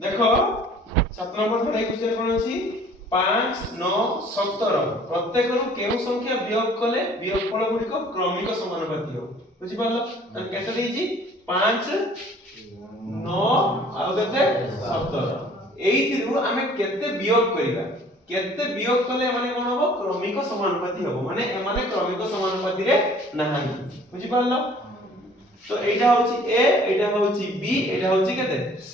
देखो 7 number धड़ाई question कोन अछि 5 9 17 प्रत्येक रु केउ संख्या वियोग कले वियोगफल गुडी को क्रमिक समानुपाती हो बुझि पारलो त केते देछि 5 9 आ केते 17 एइथिरु आमे केते वियोग करिबा केते वियोग कले माने कोन हो क्रमिक समानुपाती हो माने एमाने क्रमिक समानुपाती रे नाहानी बुझि पारलो तो एटा होची a एटा होची b एटा होची केते c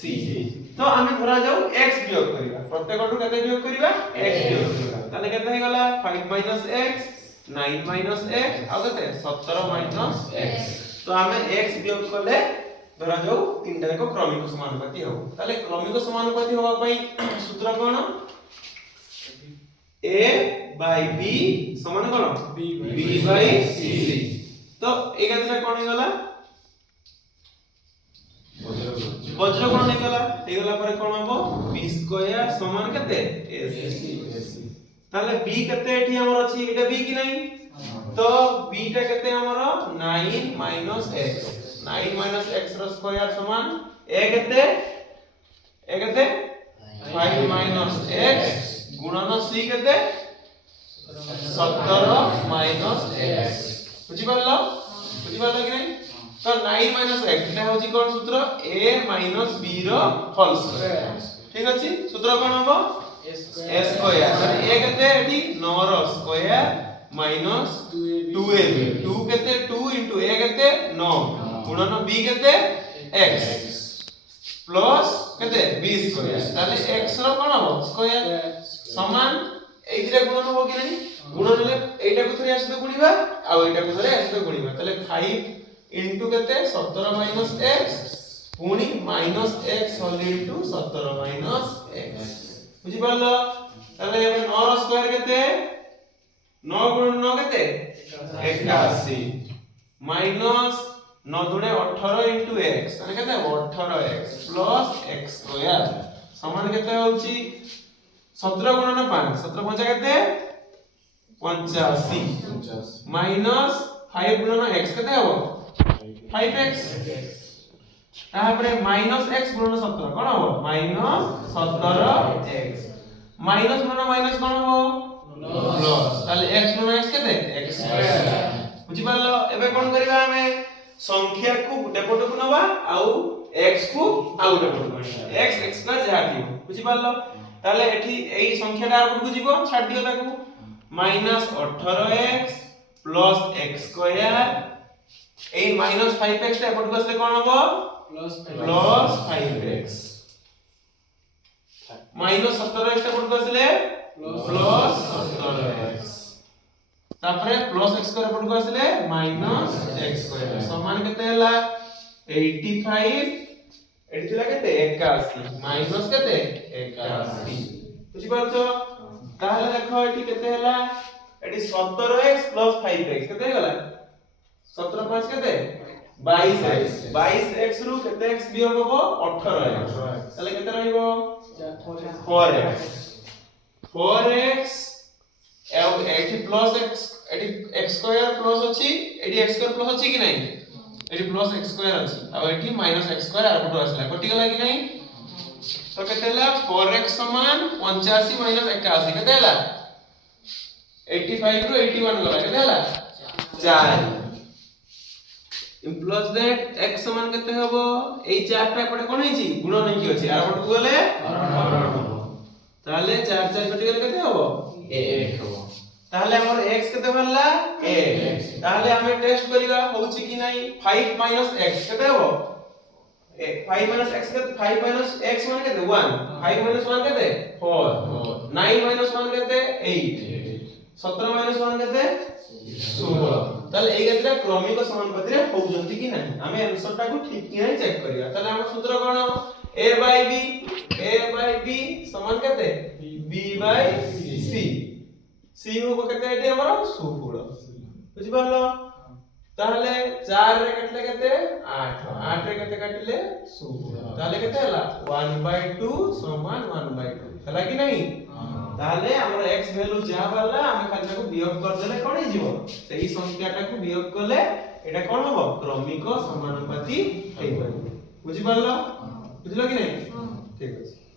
तो आमे धरा जाऊ x वियोग करिबा प्रत्येकटु केते वियोग करिबा x वियोग करिबा ताले केते हे गला 5 - x 9 - x आ केते 17 - x तो आमे x वियोग कले धरा जाऊ तीनटा को क्रमिक समानुपाती हो ताले क्रमिक समानुपाती होवा पई सूत्र कोन a / b समान कोन b / c तो एगादरा कोन हे गला वज्र कोन नै गला ए गला पर कोन हबो b स्क्वायर समान केते ac ताले b केते एठी हमर अछि एटा b कि नै तो b टा केते हमर 9 - x 9 - x रो स्क्वायर समान a केते 5 - x गुणन c केते 17 - x बुझि पारलो कि नै तो 9 - x एटा होची कोन सूत्र a - b रो होल स्क्वायर ठीक अछि सूत्र कोन हबो a स्क्वायर माने a केते एठी 9 रो स्क्वायर माइनस 2ab 2 केते 2 * a केते 9 गुणन b केते x प्लस केते b स्क्वायर ताले x रो कोन हबो स्क्वायर समान एइथिरे गुणन हबो कि नै गुणन ले एइटा को थरे आसे गुणिबा आ एइटा को थरे आसे गुणिबा ताले 5 into केते 17 - x पुनी -x होल into 17 - x बुझि पारलो ताले एबे 9 रो स्क्वायर केते 9 * 9 केते 81 माइनस 9 दुने 18 into x ताले केते 18x plus x स्क्वायर समान केते होउची 17 * 5 17 5 केते 85 माइनस 5 * x केते हबो 5x तापरे -x गुणन 17 कोन हो -17x माइनस गुणन माइनस कोन हो प्लस ताले x गुणन x केते x स्क्वायर बुझि पारलो एबे कोन करिबा हमें संख्या को गुटे पट को नबा आउ x को आउ गुटे पट को x x स्क्वायर जहा थी बुझि पारलो ताले एठी एई संख्याटा आगु को जीवो छाड दियो ताकू -18x + x स्क्वायर ए -5x टा एपट बसले कोन हबो +5x -17x टा एपट बसले +17x तापरे +x स्क्वायर एपट बसले -x स्क्वायर समान केते हला 85 एठी थिला केते 81 माइनस केते 81 बुझि पारछो ताहले देखो एठी केते हला एठी 17x + 5x केते गला 17 5 केते 22x 22x रु केते x वियोग हबो 18x ताले केते रहइबो 4x एठी प्लस x एठी x स्क्वायर प्लस अछि एठी x स्क्वायर प्लस अछि कि नै एठी प्लस x स्क्वायर अछि आ एठी माइनस x स्क्वायर आरपटो आसला कटि गला कि नै तो केतेला 4x समान 85 - 81 केतेला 85 रु 81 गला केतेला 4 प्लस दैट x समान केते हबो एई 4 टा पटे कोन हिची गुण नै कि अछि आरपटो गले हरण हबो ताले 4 4 कटि गले केते हबो 1 हबो ताहले हमर x केते बनला 1 ताहले हमें टेस्ट करिगा होउची कि नै 5 - x केते हबो 5 - x केते 5 - x मान केते 1 5 - 1 केते 4 9 - 1 केते 8 17 - 1 केते 16 ताले एई केते क्रमिक समानुपाती रे होउजंती कि नै हमें आंसर टा को ठीक कि नै चेक करिया ताले हम सूत्र कोन a / b समान केते b / c c हो केते एटी हमर 16 बुझि पारलो ताहले 4 रे कटले केते 8 8 रे केते काटिले 16 ताहले केते हला 1/2 समान 1/2 हला कि नै ताहले हमर x वैल्यू जा वाला हम खाली ताको वियोग कर देले कोन हे जीवो सेही संख्याटा को वियोग करले एटा कोन हबो क्रमिक समानुपाती हेइ परबो बुझि पारलो बुझलो कि नै ଠିକ ଅଛି।